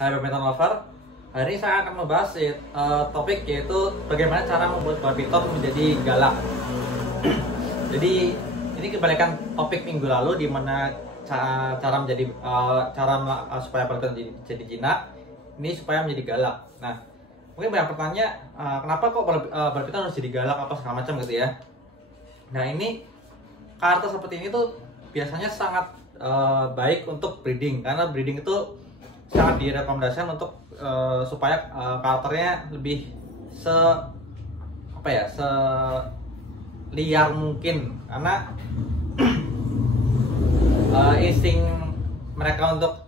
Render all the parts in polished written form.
Hai badminton lover, hari ini saya akan membahas topik yaitu bagaimana cara membuat badminton menjadi galak. Jadi ini kebalikan topik minggu lalu di mana cara menjadi supaya badminton jadi jinak, ini supaya menjadi galak. Nah, mungkin banyak bertanya kenapa kok badminton harus jadi galak apa segala macam gitu ya. Nah, ini karakter seperti ini tuh biasanya sangat baik untuk breeding, karena breeding itu sangat direkomendasikan untuk supaya karakternya lebih liar mungkin, karena insting mereka untuk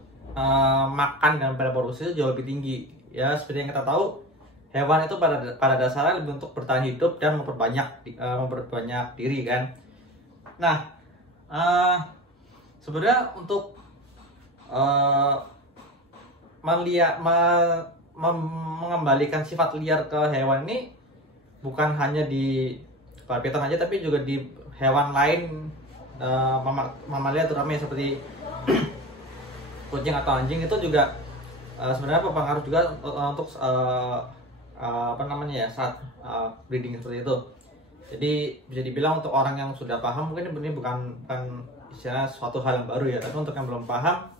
makan dan bereproduksi itu jauh lebih tinggi ya. Seperti yang kita tahu, hewan itu pada dasarnya lebih untuk bertahan hidup dan memperbanyak diri kan. Nah, sebenarnya untuk mengembalikan sifat liar ke hewan ini bukan hanya di badminton aja, tapi juga di hewan lain, mamalia terutama seperti kucing atau anjing itu juga sebenarnya berpengaruh juga untuk saat breeding seperti itu. Jadi bisa dibilang untuk orang yang sudah paham mungkin ini bukan istilahnya suatu hal yang baru ya, tapi untuk yang belum paham,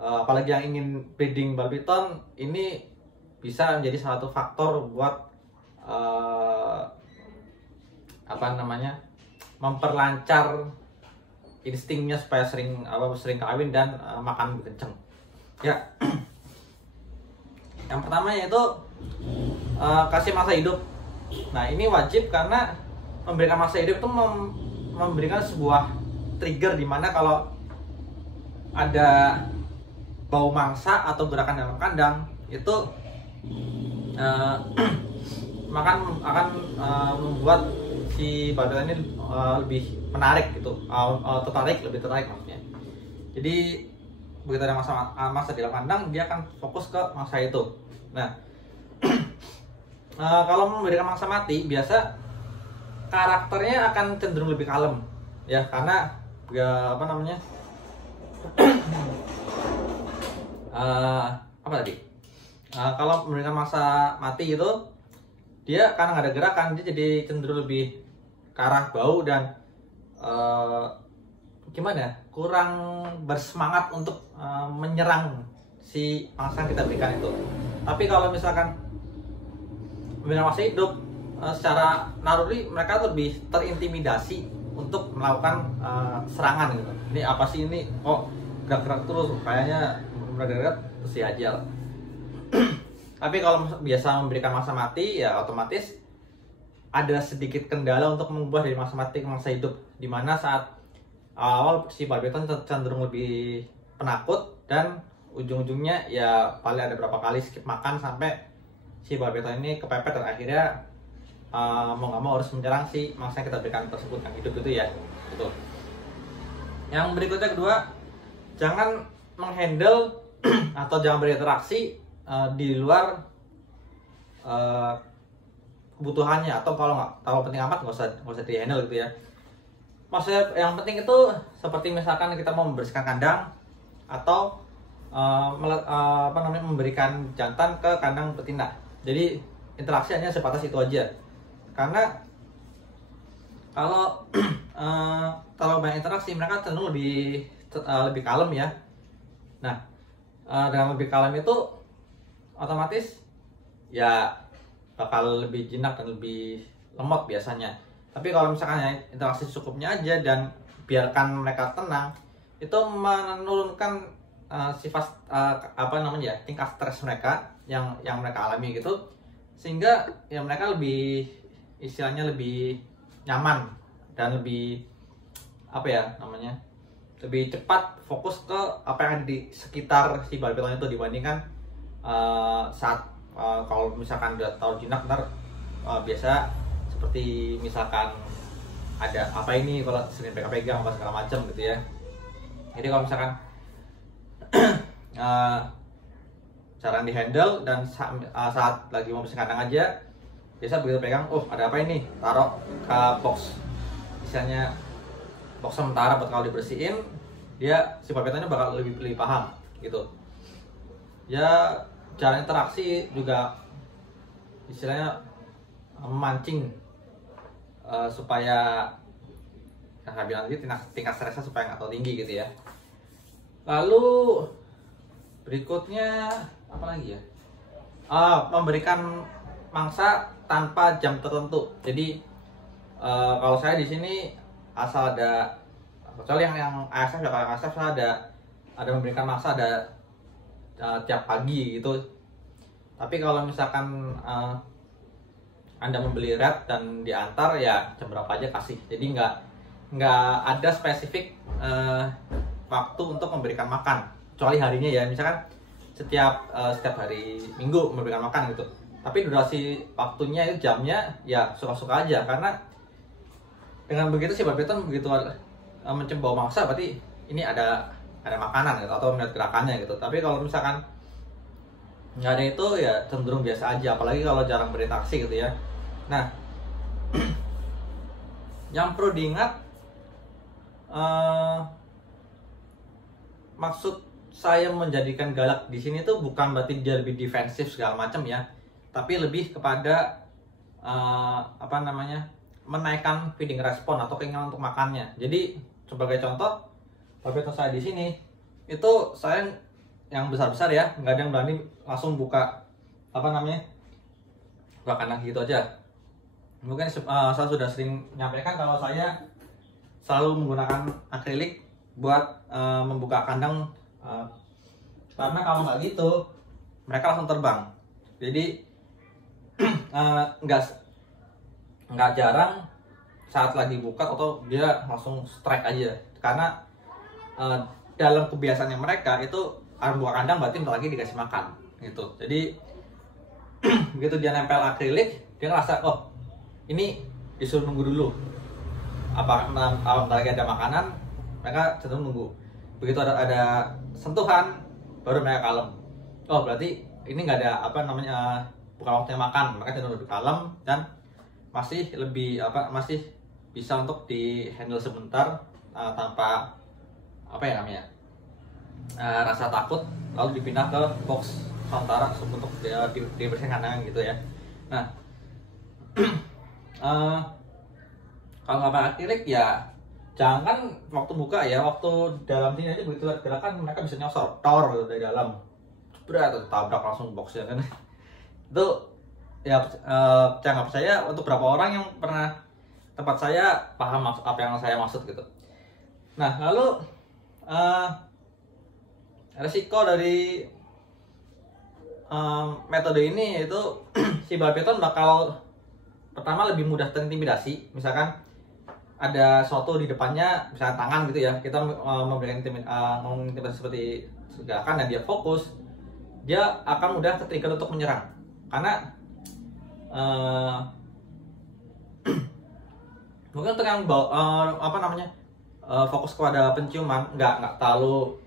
apalagi yang ingin breeding badminton, ini bisa menjadi salah satu faktor buat memperlancar instingnya supaya sering kawin dan makan lebih kenceng ya. Yang pertama yaitu kasih masa hidup. Nah, ini wajib karena memberikan masa hidup itu memberikan sebuah trigger, dimana kalau ada bau mangsa atau gerakan dalam kandang itu akan membuat si badminton ini lebih menarik gitu, lebih tertarik maksudnya. Jadi begitu ada masa di dalam kandang, dia akan fokus ke mangsa itu. Nah, kalau memberikan mangsa mati, biasa karakternya akan cenderung lebih kalem ya, karena kalau memberikan mangsa mati itu, dia karena nggak ada gerakan, dia jadi cenderung lebih ke arah bau dan kurang bersemangat untuk menyerang si mangsa yang kita berikan itu. Tapi kalau misalkan memberikan masa hidup, secara naluri mereka lebih terintimidasi untuk melakukan serangan gitu. Ini apa sih ini? Oh, gerak-gerak terus, kayaknya gerak-gerak terus diajar. Tapi kalau biasa memberikan masa mati, ya otomatis ada sedikit kendala untuk mengubah dari masa mati ke masa hidup, dimana saat awal si badminton cenderung lebih penakut dan ujung-ujungnya ya paling ada berapa kali skip makan sampai si badminton ini kepepet dan akhirnya mau nggak mau harus menyerang si mangsa yang kita berikan tersebut yang hidup itu ya. Betul. Yang berikutnya kedua, jangan menghandle atau jangan berinteraksi di luar kebutuhannya, atau kalau penting amat nggak usah di handle gitu ya. Maksudnya yang penting itu seperti misalkan kita mau membersihkan kandang atau memberikan jantan ke kandang betina. Jadi interaksi hanya sebatas itu aja. Karena kalau terlalu banyak interaksi, mereka cenderung lebih kalem ya. Nah, dengan lebih kalem itu otomatis ya bakal lebih jinak dan lebih lemot biasanya. Tapi kalau misalkan hanya interaksi secukupnya aja dan biarkan mereka tenang, itu menurunkan sifat tingkat stres mereka yang mereka alami gitu, sehingga ya mereka lebih nyaman dan lebih lebih cepat fokus ke apa yang ada di sekitar si badminton itu dibandingkan saat kalau misalkan udah tahu jinak, ntar biasa seperti misalkan ada apa ini kalau sering pegang apa segala macam gitu ya. Jadi kalau misalkan cara di handle dan saat lagi mau bersih kandang aja, biasa begitu pegang, ada apa ini, taruh ke box, misalnya box sementara buat kalau dibersihin, dia si badmintonnya bakal lebih paham gitu. ya jalan interaksi juga istilahnya memancing supaya yang saya bilang tadi tingkat stresnya supaya nggak terlalu tinggi gitu ya. Lalu berikutnya apa lagi ya? Memberikan mangsa tanpa jam tertentu. Jadi kalau saya di sini asal ada, kecuali yang ASF ya, kalau ASF saya ada memberikan mangsa ada tiap pagi gitu. Tapi kalau misalkan Anda membeli red dan diantar ya jam berapa aja kasih. Jadi nggak ada spesifik waktu untuk memberikan makan. Kecuali harinya ya, misalkan setiap hari Minggu memberikan makan gitu. Tapi durasi waktunya itu jamnya ya suka-suka aja, karena dengan begitu si badminton begitu mencembawa mangsa berarti ini ada makanan gitu, atau melihat gerakannya gitu. Tapi kalau misalkan nggak ada itu ya cenderung biasa aja, apalagi kalau jarang berinteraksi gitu ya. Nah, yang perlu diingat, maksud saya menjadikan galak di sini tuh bukan berarti dia lebih defensif segala macam ya, tapi lebih kepada menaikkan feeding respon atau keinginan untuk makannya. Jadi sebagai contoh, badminton saya di sini itu saya yang besar-besar ya, nggak ada yang berani langsung buka buka kandang gitu aja. Mungkin saya sudah sering menyampaikan kalau saya selalu menggunakan akrilik buat membuka kandang, karena kalau nggak gitu mereka langsung terbang. Jadi nggak jarang saat lagi buka atau dia langsung strike aja, karena dalam kebiasaannya mereka itu buka kandang berarti bentar lagi dikasih makan gitu. Jadi begitu dia nempel akrilik, dia ngerasa oh ini disuruh nunggu dulu, apa lagi ada makanan, mereka cenderung nunggu. Begitu ada sentuhan baru mereka kalem. Oh berarti ini nggak ada bukan waktunya makan, mereka cenderung lebih kalem dan masih bisa untuk di handle sebentar tanpa rasa takut, lalu dipindah ke box sementara untuk dibersihkan kandang gitu ya. Nah, kalau nggak pakai akrilik ya jangan waktu buka ya, waktu dalam sini aja begitu gerakan mereka bisa nyosor tor gitu dari dalam, berat atau tabrak langsung box ya kan. Itu ya jangan percaya, untuk beberapa orang yang pernah tempat saya paham apa yang saya maksud gitu. Nah lalu resiko dari metode ini yaitu si badminton bakal pertama lebih mudah terintimidasi. Misalkan ada sesuatu di depannya, misalkan tangan gitu ya, kita memberikan intimidasi seperti gerakan dan dia fokus, dia akan mudah ketrigger untuk menyerang, karena mungkin untuk yang fokus kepada penciuman nggak terlalu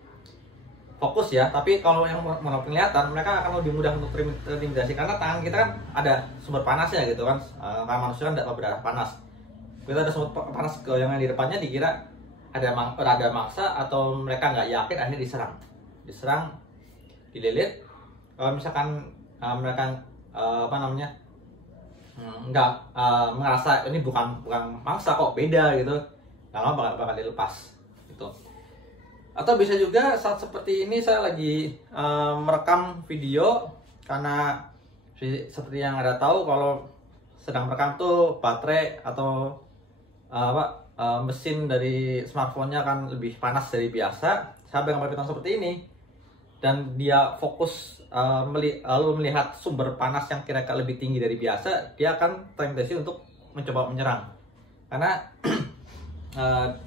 fokus ya, tapi kalau yang mau kelihatan mereka akan lebih mudah untuk terintimidasi, karena tangan kita kan ada sumber panasnya gitu kan, karena manusia kan tidak berdarah panas. Kita ada sumber panas yang di depannya, dikira ada maksa atau mereka nggak yakin, akhirnya diserang, dililit. Kalau misalkan mereka nggak merasa ini bukan mangsa kok, beda gitu, lama bakal dilepas gitu. Atau bisa juga saat seperti ini saya lagi merekam video, karena seperti yang Anda tahu kalau sedang merekam tuh baterai atau mesin dari smartphone-nya akan lebih panas dari biasa. Saya pegang badminton seperti ini dan dia fokus lalu melihat sumber panas yang kira-kira lebih tinggi dari biasa, dia akan terintimidasi untuk mencoba menyerang, karena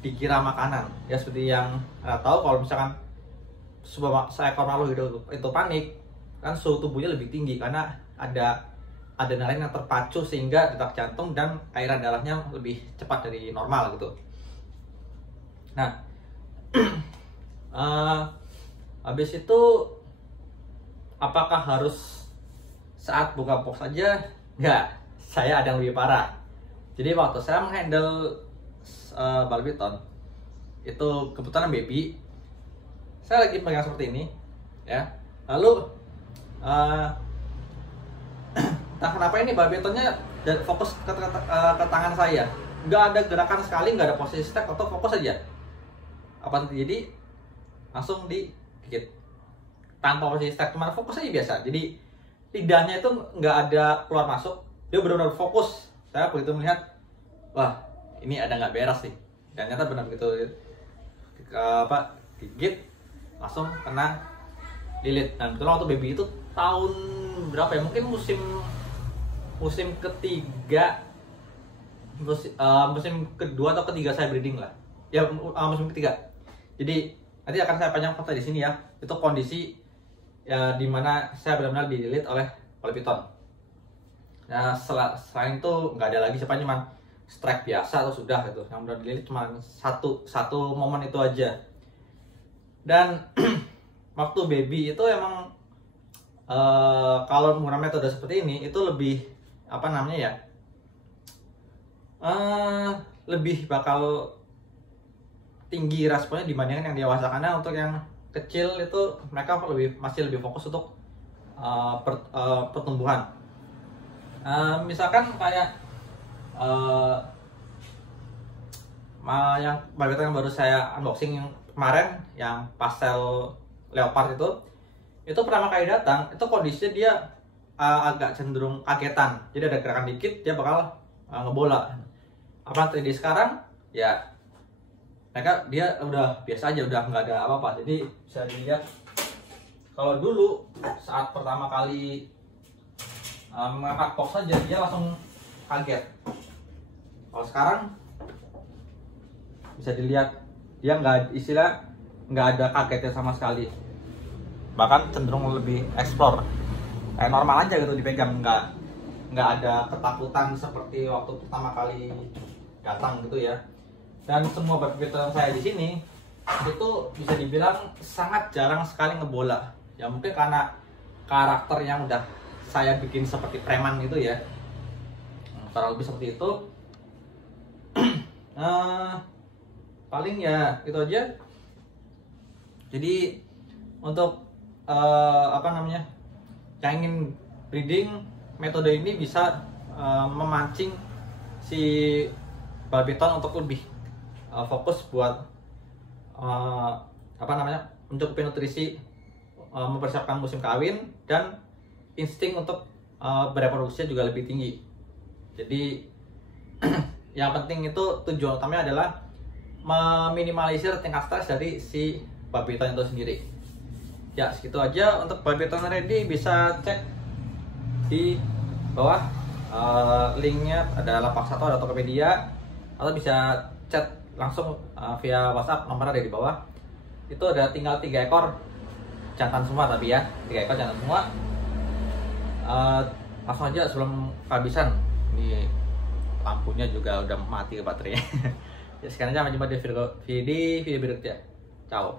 dikira makanan ya. Seperti yang tahu, kalau misalkan seekor makhluk hidup itu panik kan, suhu tubuhnya lebih tinggi karena ada adrenalin yang terpacu sehingga detak jantung dan cairan darahnya lebih cepat dari normal gitu. Nah habis itu apakah harus saat buka box saja? Enggak, saya ada yang lebih parah. Jadi waktu saya menghandle badminton itu kebetulan baby, saya lagi pegang seperti ini ya, lalu Entah kenapa ini badmintonnya fokus ke tangan saya, nggak ada gerakan sekali, nggak ada posisi step atau fokus aja. Apa terjadi? Langsung digigit tanpa posisi step, cuma fokus aja biasa. Jadi lidahnya itu nggak ada keluar masuk, dia benar-benar fokus. Saya begitu melihat, wah ini ada nggak beres nih. Dan ternyata benar begitu gigit langsung kena lilit. Dan betul waktu baby itu tahun berapa ya? Mungkin musim ketiga, musim kedua atau ketiga saya breeding lah. Ya musim ketiga. Jadi nanti akan saya panjang foto di sini ya. Itu kondisi ya dimana saya benar-benar dililit oleh piton. Nah selain itu nggak ada lagi, siapa cuman strike biasa atau sudah gitu. Yang benar dililit cuma satu momen itu aja. Dan waktu baby itu emang kalau menggunakan metode seperti ini itu lebih apa namanya ya, lebih bakal tinggi responnya dibandingkan yang dewasa. Karena untuk yang kecil itu mereka masih lebih fokus untuk pertumbuhan. Misalkan kayak yang badminton yang baru saya unboxing yang kemarin, yang pastel leopard itu pertama kali datang itu kondisinya dia agak cenderung kagetan, jadi ada gerakan dikit dia bakal ngebola. Apa terjadi sekarang ya, dia udah biasa aja, udah nggak ada apa-apa. Jadi bisa dilihat kalau dulu saat pertama kali mengangkat box saja dia langsung kaget. Kalau sekarang bisa dilihat dia nggak ada kagetnya sama sekali, bahkan cenderung lebih explore, kayak normal aja gitu dipegang, nggak ada ketakutan seperti waktu pertama kali datang gitu ya. Dan semua badminton saya di sini itu bisa dibilang sangat jarang sekali ngebola. Ya mungkin karena karakter yang udah saya bikin seperti preman gitu ya, kurang lebih seperti itu. Paling ya itu aja. Jadi untuk apa namanya, yang ingin breeding, metode ini bisa memancing si badminton untuk lebih fokus buat apa namanya, mencukupi nutrisi, mempersiapkan musim kawin, dan insting untuk bereproduksi juga lebih tinggi. Jadi yang penting itu tujuan utamanya adalah meminimalisir tingkat stres dari si badminton itu sendiri. Ya segitu aja untuk badminton ready. Bisa cek di bawah linknya, ada lapak satu, ada Tokopedia, atau bisa chat langsung via WhatsApp, nomornya ada di bawah. Itu ada tinggal 3 ekor jantan semua, tapi ya 3 ekor jantan semua. Langsung aja sebelum kehabisan. Ini lampunya juga udah mati baterainya. Ya sekarang aja, sampai jumpa di video berikutnya. Ciao.